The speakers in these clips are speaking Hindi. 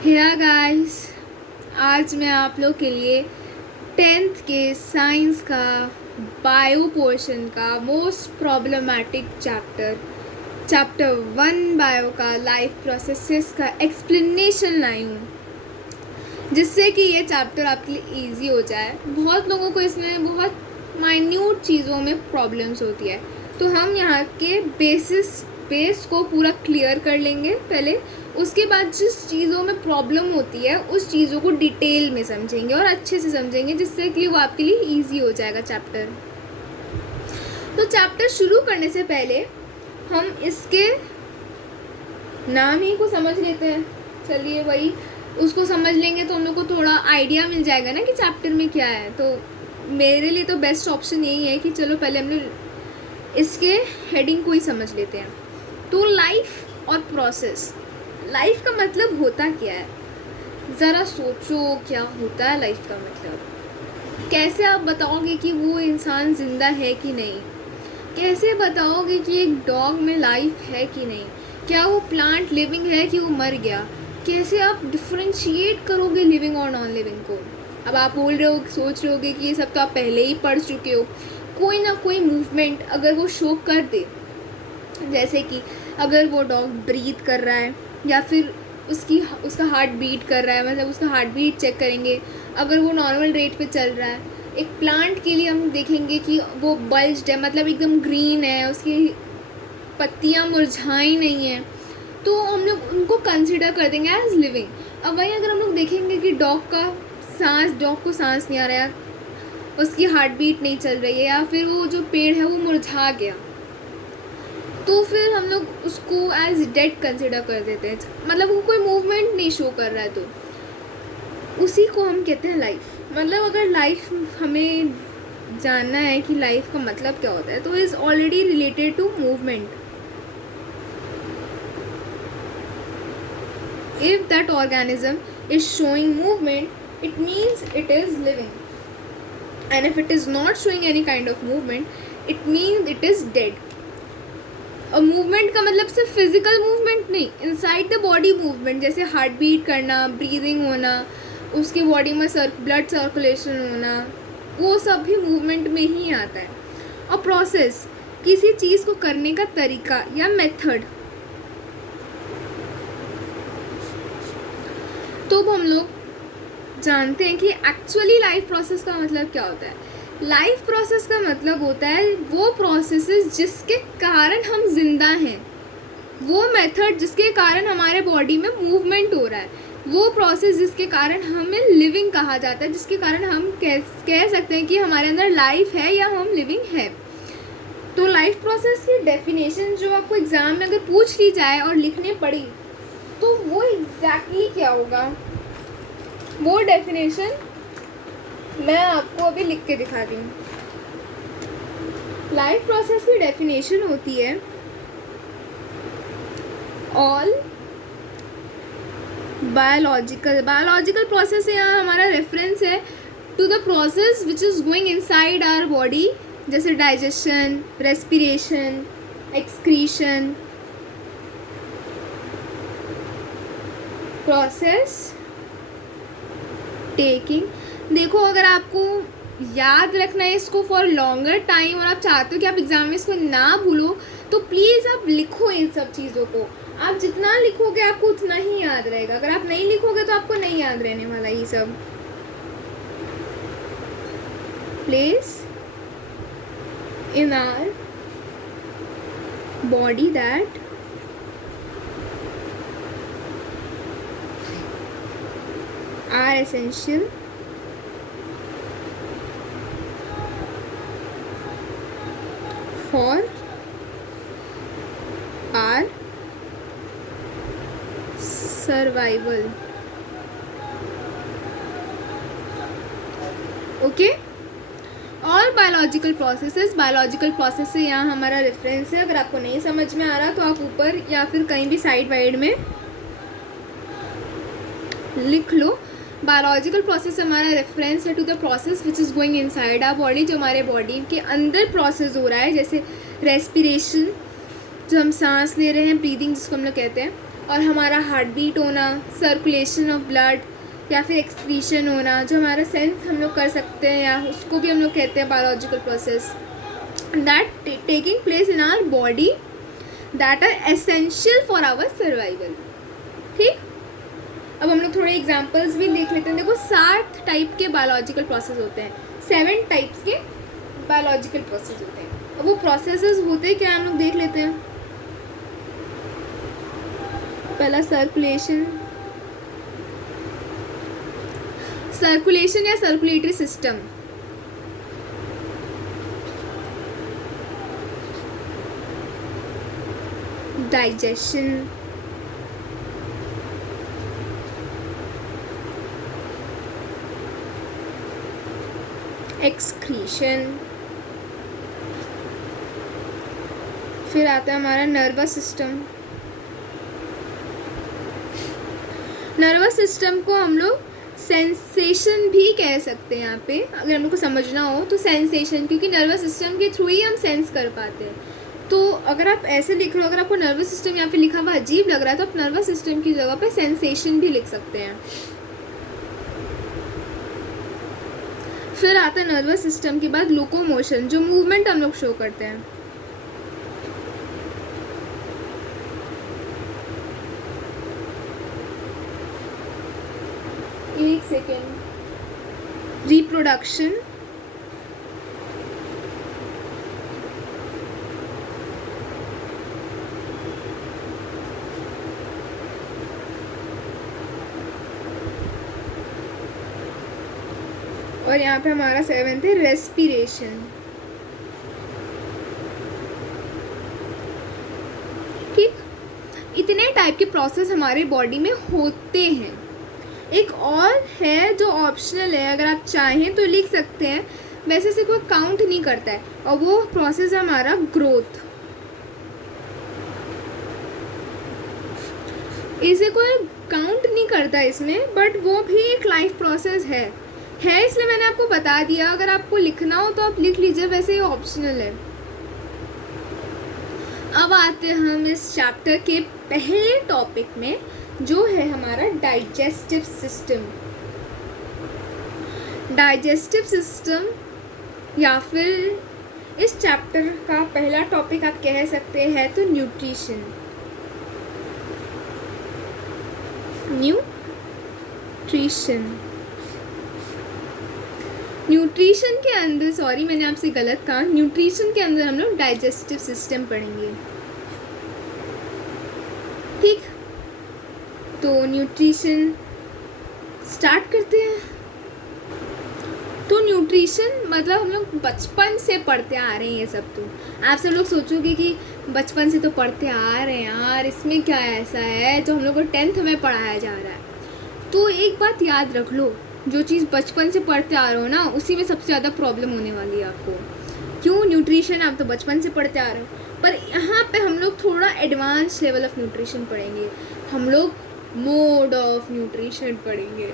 हेया गाइस, आज मैं आप लोग के लिए 10th के साइंस का बायो पोर्शन का मोस्ट प्रॉब्लमेटिक चैप्टर 1 बायो का लाइफ प्रोसेसेस का एक्सप्लेनेशन लाई हूँ, जिससे कि ये चैप्टर आपके लिए इजी हो जाए। बहुत लोगों को इसमें बहुत माइन्यूट चीज़ों में प्रॉब्लम्स होती है, तो हम यहाँ के बेस को पूरा क्लियर कर लेंगे पहले। उसके बाद जिस चीज़ों में प्रॉब्लम होती है उस चीज़ों को डिटेल में समझेंगे और अच्छे से समझेंगे, जिससे कि वो आपके लिए इजी हो जाएगा चैप्टर। तो चैप्टर शुरू करने से पहले हम इसके नाम ही को समझ लेते हैं। चलिए, वही उसको समझ लेंगे तो हम लोग को थोड़ा आइडिया मिल जाएगा ना कि चैप्टर में क्या है। तो मेरे लिए तो बेस्ट ऑप्शन यही है कि चलो पहले हम लोग इसके हेडिंग को ही समझ लेते हैं। तो लाइफ और प्रोसेस, लाइफ का मतलब होता क्या है? ज़रा सोचो, क्या होता है लाइफ का मतलब? कैसे आप बताओगे कि वो इंसान ज़िंदा है कि नहीं? कैसे बताओगे कि एक डॉग में लाइफ है कि नहीं? क्या वो प्लांट लिविंग है कि वो मर गया? कैसे आप डिफ्रेंशिएट करोगे लिविंग और नॉन लिविंग को? अब आप बोल रहे हो, सोच रहे होगे कि ये सब तो आप पहले ही पढ़ चुके हो। कोई ना कोई मूवमेंट अगर वो शो कर दे, जैसे कि अगर वो डॉग ब्रीथ कर रहा है या फिर उसका हार्ट बीट कर रहा है, मतलब उसका हार्ट बीट चेक करेंगे। अगर वो नॉर्मल रेट पे चल रहा है, एक प्लांट के लिए हम देखेंगे कि वो बल्ज्ड है, मतलब एकदम ग्रीन है, उसकी पत्तियाँ मुरझाई नहीं हैं, तो हम लोग उनको कंसिडर कर देंगे एज लिविंग। अब वहीं अगर हम लोग देखेंगे कि डॉग को सांस नहीं आ रहा है, उसकी हार्ट बीट नहीं चल रही है, या फिर वो जो पेड़ है वो मुरझा गया, तो फिर हम लोग उसको एज डेड कंसिडर कर देते हैं। मतलब वो कोई मूवमेंट नहीं शो कर रहा है, तो उसी को हम कहते हैं लाइफ। मतलब अगर लाइफ हमें जानना है कि लाइफ का मतलब क्या होता है, तो is already related to movement. If that organism is showing movement, it means it is living, and if it is not showing any kind of movement, it means it is dead. और मूवमेंट का मतलब सिर्फ फिजिकल मूवमेंट नहीं, इनसाइड द बॉडी मूवमेंट, जैसे हार्ट बीट करना, ब्रीदिंग होना, उसके बॉडी में ब्लड सर्कुलेशन होना, वो सब भी मूवमेंट में ही आता है। और प्रोसेस, किसी चीज़ को करने का तरीका या मेथड। तो हम लोग जानते हैं कि एक्चुअली लाइफ प्रोसेस का मतलब क्या होता है। लाइफ प्रोसेस का मतलब होता है वो प्रोसेसेस जिसके कारण हम जिंदा हैं, वो मेथड जिसके कारण हमारे बॉडी में मूवमेंट हो रहा है, वो प्रोसेस जिसके कारण हमें लिविंग कहा जाता है, जिसके कारण हम कह सकते हैं कि हमारे अंदर लाइफ है या हम लिविंग है। तो लाइफ प्रोसेस की डेफिनेशन जो आपको एग्ज़ाम में अगर पूछ ली जाए और लिखने पड़ी, तो वो एग्जैक्टली क्या होगा, वो डेफिनेशन मैं आपको अभी लिख के दिखा रही हूँ। लाइफ प्रोसेस की डेफिनेशन होती है ऑल बायोलॉजिकल प्रोसेस। यहाँ हमारा रेफरेंस है to the process which is going inside our body, जैसे digestion, respiration, excretion, process taking. देखो, अगर आपको याद रखना है इसको फॉर लॉन्गर टाइम और आप चाहते हो कि आप एग्ज़ाम में इसको ना भूलो, तो प्लीज़ आप लिखो इन सब चीज़ों को। आप जितना लिखोगे आपको उतना ही याद रहेगा। अगर आप नहीं लिखोगे तो आपको नहीं याद रहने वाला ये सब। Place in our body that are essential for our survival. Okay, और बायोलॉजिकल प्रोसेस से यहाँ हमारा रेफरेंस है। अगर आपको नहीं समझ में आ रहा तो आप ऊपर या फिर कहीं भी साइड वाइड में लिख लो। बायोलॉजिकल प्रोसेस हमारा रेफरेंस है to the process which is going inside our body, जो हमारे बॉडी के अंदर प्रोसेस हो रहा है, जैसे रेस्पिरेशन, जो हम सांस ले रहे हैं, ब्रीदिंग जिसको हम लोग कहते हैं, और हमारा हार्ट बीट होना, सर्कुलेशन ऑफ ब्लड या फिर एक्सक्रीशन होना, जो हमारा सेंस हम लोग कर सकते हैं या उसको भी हम लोग कहते हैं biological process that taking place in our body that are essential for our survival. ठीक, अब हम लोग थोड़े एग्जांपल्स भी देख लेते हैं। देखो 7 टाइप के बायोलॉजिकल प्रोसेस होते हैं, 7 टाइप्स के बायोलॉजिकल प्रोसेस होते हैं। अब वो प्रोसेसेस होते क्या हम लोग देख लेते हैं। पहला सर्कुलेशन या सर्कुलेटरी सिस्टम। डाइजेशन, एक्सक्रीशन, फिर आता है हमारा नर्वस सिस्टम। नर्वस सिस्टम को हम लोग सेंसेशन भी कह सकते हैं। यहाँ पे अगर हम लोग को समझना हो तो सेंसेशन, क्योंकि नर्वस सिस्टम के थ्रू ही हम सेंस कर पाते हैं। तो अगर आप ऐसे लिख रहे हो, अगर आपको नर्वस सिस्टम यहाँ पे लिखा हुआ अजीब लग रहा है तो आप नर्वस सिस्टम की जगह पे सेंसेशन भी लिख सकते हैं। फिर आता है नर्वस सिस्टम के बाद लोकोमोशन, जो मूवमेंट हम लोग शो करते हैं। एक सेकेंड। रिप्रोडक्शन, और यहाँ पे हमारा 7th है रेस्पिरेशन। ठीक, इतने टाइप के प्रोसेस हमारे बॉडी में होते हैं। एक और है जो ऑप्शनल है, अगर आप चाहें तो लिख सकते हैं, वैसे से कोई काउंट नहीं करता है, और वो प्रोसेस है हमारा ग्रोथ। इसे कोई काउंट नहीं करता इसमें, बट वो भी एक लाइफ प्रोसेस है, इसलिए मैंने आपको बता दिया। अगर आपको लिखना हो तो आप लिख लीजिए, वैसे ये ऑप्शनल है। अब आते हैं हम इस चैप्टर के पहले टॉपिक में, जो है हमारा डाइजेस्टिव सिस्टम। डाइजेस्टिव सिस्टम या फिर इस चैप्टर का पहला टॉपिक आप कह सकते हैं तो न्यूट्रिशन। न्यूट्रिशन के अंदर, सॉरी मैंने आपसे गलत कहा, न्यूट्रिशन के अंदर हम लोग डाइजेस्टिव सिस्टम पढ़ेंगे। ठीक, तो न्यूट्रिशन स्टार्ट करते हैं। तो न्यूट्रिशन मतलब हम लोग बचपन से पढ़ते आ रहे हैं ये सब। तो आप सब लोग सोचोगे कि बचपन से तो पढ़ते आ रहे हैं यार, इसमें क्या ऐसा है जो हम लोग को 10th में पढ़ाया जा रहा है। तो एक बात याद रख लो, जो चीज़ बचपन से पढ़ते आ रहे हो ना, उसी में सबसे ज़्यादा प्रॉब्लम होने वाली है आपको। क्यों? न्यूट्रिशन आप तो बचपन से पढ़ते आ रहे हो, पर यहाँ पे हम लोग थोड़ा एडवांस लेवल ऑफ न्यूट्रिशन पढ़ेंगे। हम लोग मोड ऑफ न्यूट्रिशन पढ़ेंगे।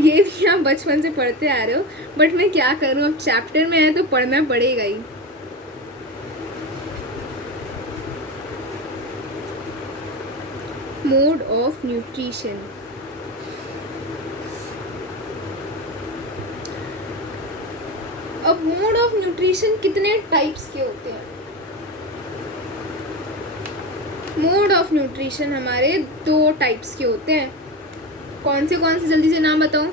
ये भी आप बचपन से पढ़ते आ रहे हो, बट मैं क्या करूँ, अब चैप्टर में है तो पढ़ना पड़ेगा ही। Mode of nutrition. अब मोड ऑफ न्यूट्रिशन कितने टाइप्स के होते हैं? मोड ऑफ न्यूट्रिशन हमारे 2 टाइप्स के होते हैं। कौन से जल्दी से नाम बताऊं?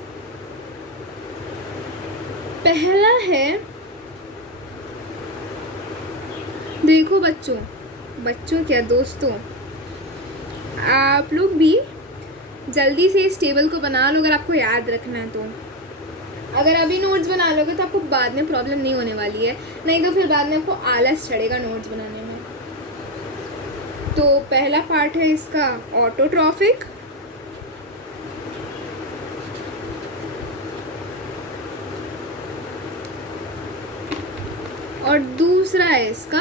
पहला है, देखो बच्चों क्या दोस्तों, आप लोग भी जल्दी से इस टेबल को बना लो अगर आपको याद रखना है तो। अगर अभी नोट्स बना लोगे तो आपको बाद में प्रॉब्लम नहीं होने वाली है, नहीं तो फिर बाद में आपको आलस चढ़ेगा नोट्स बनाने में। तो पहला पार्ट है इसका ऑटोट्रॉफिक, और दूसरा है इसका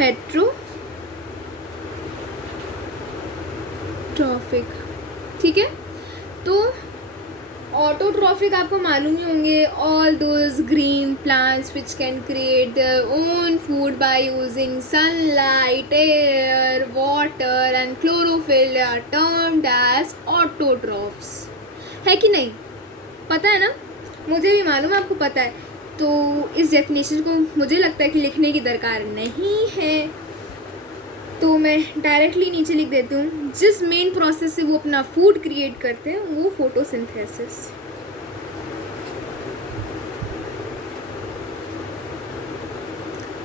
हेट्रोट्रॉफिक। ठीक है, तो ऑटोट्रॉफिक आपको मालूम ही होंगे, all those green plants which can create their own food by using sunlight, air, water and chlorophyll are termed as autotrophs. है कि नहीं? पता है ना? मुझे भी मालूम है, आपको पता है। तो इस डेफिनेशन को मुझे लगता है कि लिखने की दरकार नहीं है, तो मैं डायरेक्टली नीचे लिख देती हूँ। जिस मेन प्रोसेस से वो अपना फूड क्रिएट करते हैं वो फोटोसिंथेसिस।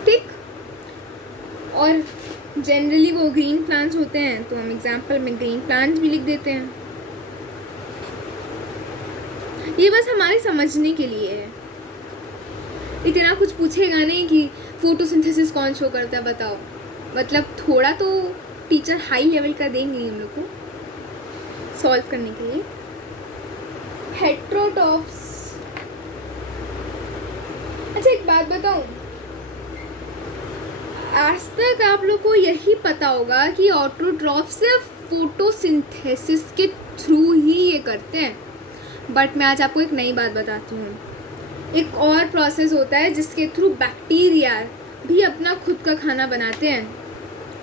ठीक। और जनरली वो ग्रीन प्लांट्स होते हैं, तो हम एग्जांपल में ग्रीन प्लांट्स भी लिख देते हैं। ये बस हमारे समझने के लिए है, इतना कुछ पूछेगा नहीं कि फोटोसिंथेसिस कौन शो करता है, बताओ। मतलब थोड़ा तो टीचर हाई लेवल का देंगे हम लोग को सॉल्व करने के लिए। हेट्रोट्रॉफ्स। अच्छा एक बात बताऊं, आज तक आप लोग को यही पता होगा कि ऑटोट्रॉफ सिर्फ फोटोसिंथेसिस के थ्रू ही ये करते हैं, बट मैं आज आपको एक नई बात बताती हूँ। एक और प्रोसेस होता है जिसके थ्रू बैक्टीरिया भी अपना खुद का खाना बनाते हैं।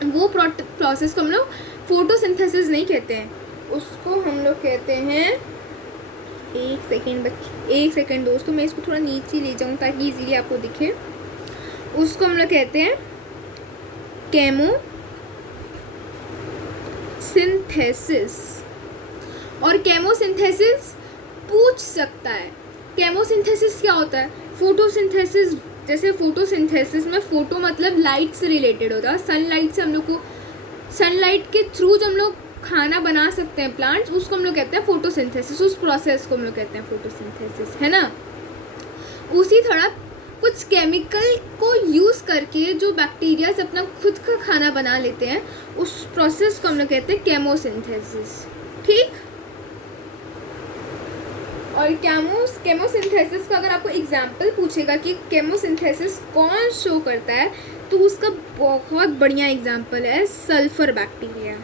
वो प्रोसेस को हम लोग फोटोसिंथेसिस नहीं कहते हैं, उसको हम लोग कहते हैं, एक सेकेंड दोस्तों, मैं इसको थोड़ा नीचे ले जाऊँ ताकि इजीली आपको दिखे। उसको हम लोग कहते हैं केमोसिंथेसिस। और केमोसिंथेसिस पूछ सकता है केमोसिंथेसिस क्या होता है। फोटोसिंथेसिस, जैसे फोटोसिंथेसिस में फोटो मतलब लाइट से रिलेटेड होता है, सनलाइट से हम लोग को, सनलाइट के थ्रू जो हम लोग खाना बना सकते हैं प्लांट्स, उसको हम लोग कहते हैं फोटोसिंथेसिस। उस प्रोसेस को हम लोग कहते हैं फोटोसिंथेसिस, है ना। उसी तरह कुछ केमिकल को यूज़ करके जो बैक्टीरिया से अपना खुद का खाना बना लेते हैं, उस प्रोसेस को हम लोग कहते हैं केमोसिंथेसिस। ठीक। और केमोसिंथेसिस का अगर आपको एग्जाम्पल पूछेगा कि केमोसिंथेसिस कौन शो करता है, तो उसका बहुत बढ़िया एग्जाम्पल है सल्फर बैक्टीरिया।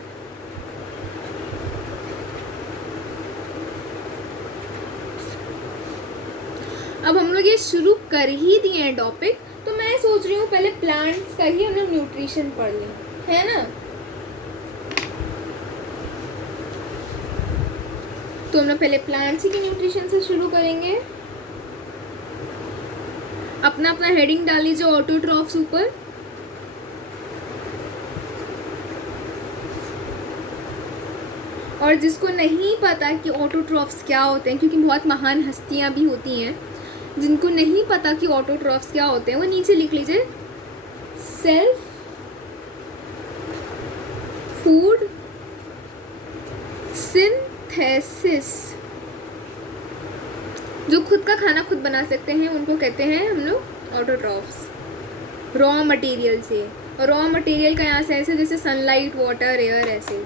अब हम लोग ये शुरू कर ही दिए हैं टॉपिक, तो मैं सोच रही हूँ पहले प्लांट्स का ही हम लोग न्यूट्रिशन पढ़ लें, है ना। तो हम लोग पहले प्लांट्स की न्यूट्रिशन से शुरू करेंगे। अपना अपना हेडिंग डाल लीजिए ऑटोट्रॉफ्स ऊपर। और जिसको नहीं पता कि ऑटोट्रॉफ्स क्या होते हैं, क्योंकि बहुत महान हस्तियां भी होती हैं जिनको नहीं पता कि ऑटोट्रॉफ्स क्या होते हैं, वो नीचे लिख लीजिए सेल्फ फूड सिंथेसिस। जो खुद का खाना खुद बना सकते हैं उनको कहते हैं हम लोग ऑटोट्रॉफ्स, रॉ मटेरियल से। और रॉ मटेरियल का यहाँ से ऐसे जैसे सनलाइट, वाटर, एयर, ऐसे।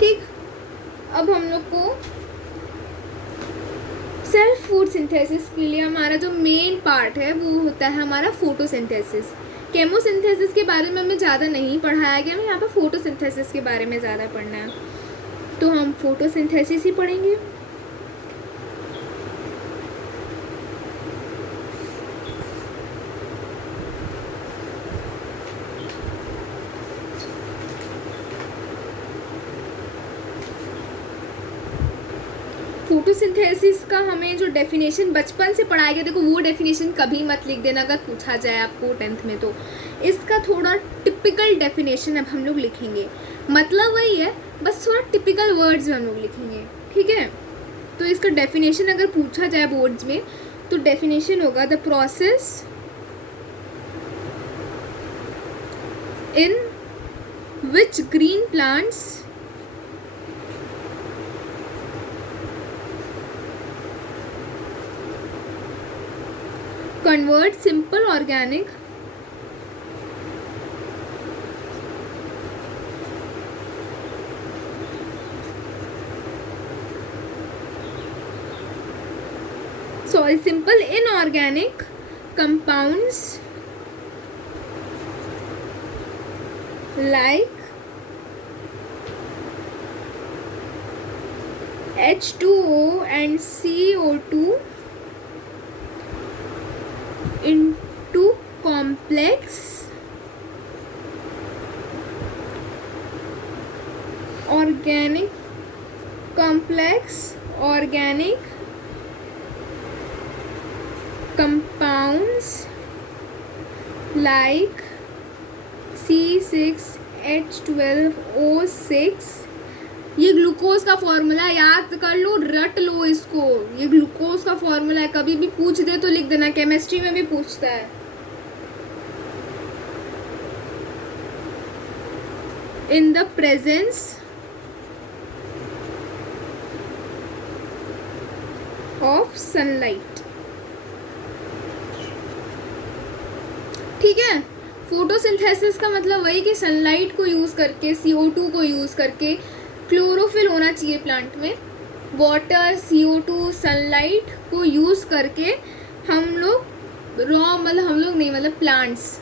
ठीक। अब हम लोग को सेल्फ फूड सिंथेसिस के लिए हमारा जो मेन पार्ट है वो होता है हमारा फोटोसिंथेसिस। केमोसिंथेसिस के बारे में हमें ज़्यादा नहीं पढ़ाया गया, हमें यहाँ पर फोटोसिंथेसिस के बारे में ज़्यादा पढ़ना है, तो हम फोटोसिंथेसिस ही पढ़ेंगे। फोटोसिंथेसिस का हमें जो डेफिनेशन बचपन से पढ़ाया गया, देखो वो डेफिनेशन कभी मत लिख देना अगर पूछा जाए आपको 10th में। तो इसका थोड़ा टिपिकल डेफिनेशन अब हम लोग लिखेंगे, मतलब वही है, बस थोड़ा टिपिकल वर्ड्स में हम लोग लिखेंगे, ठीक है। तो इसका डेफिनेशन अगर पूछा जाए बोर्ड्स में, तो डेफिनेशन होगा the process in which green plants convert simple organic simple inorganic compounds like H2O and CO2 into complex organic compounds like C6H12O6। ये ग्लूकोज का फॉर्मूला याद कर लो, रट लो इसको। ये ग्लूकोज का फॉर्मूला है, कभी भी पूछ दे तो लिख देना, केमिस्ट्री में भी पूछता है। In the presence of sunlight. ठीक है, फोटोसिंथेसिस का मतलब वही कि सनलाइट को यूज़ करके, CO2 को यूज़ करके क्लोरोफिल होना चाहिए प्लांट में। वाटर, CO2, सनलाइट को यूज़ करके हम लोग प्लांट्स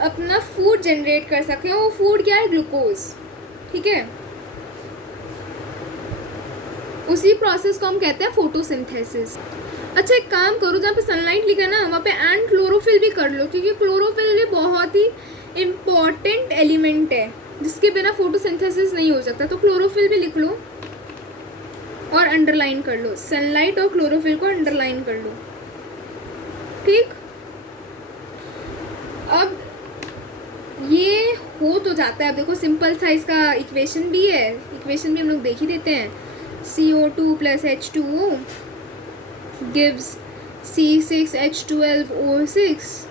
अपना फूड जनरेट कर सकते हैं। वो फूड क्या है? ग्लूकोज। ठीक है, उसी प्रोसेस को हम कहते हैं फोटोसिंथेसिस। अच्छा, एक काम करो, जहाँ पे सनलाइट लिखा है ना वहाँ पे एंड क्लोरोफिल भी कर लो, क्योंकि क्लोरोफिल भी बहुत ही इम्पॉर्टेंट एलिमेंट है जिसके बिना फोटोसिंथेसिस नहीं हो सकता। तो क्लोरोफिल भी लिख लो और अंडरलाइन कर लो, सनलाइट और क्लोरोफिल को अंडरलाइन कर लो। ठीक, अब ये हो तो जाता है। अब देखो सिंपल सा इसका इक्वेशन भी है, इक्वेशन भी हम लोग देख ही देते हैं। CO2 plus H2O gives C6H12O6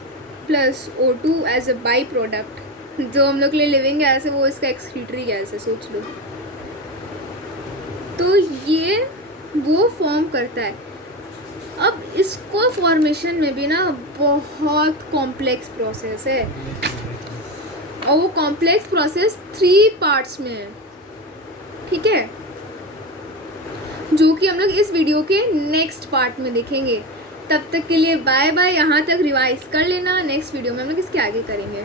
plus O2 as a by product. जो हम लोग के लिए लिविंग गैस है वो इसका एक्सक्रीटरी गैस है, सोच लो। तो ये वो फॉर्म करता है। अब इसको फॉर्मेशन में भी ना बहुत कॉम्प्लेक्स प्रोसेस है, और वो कॉम्प्लेक्स प्रोसेस 3 पार्ट्स में है। ठीक है, जो कि हम लोग इस वीडियो के नेक्स्ट पार्ट में देखेंगे। तब तक के लिए बाय बाय। यहाँ तक रिवाइज कर लेना, नेक्स्ट वीडियो में हम लोग इसके आगे करेंगे।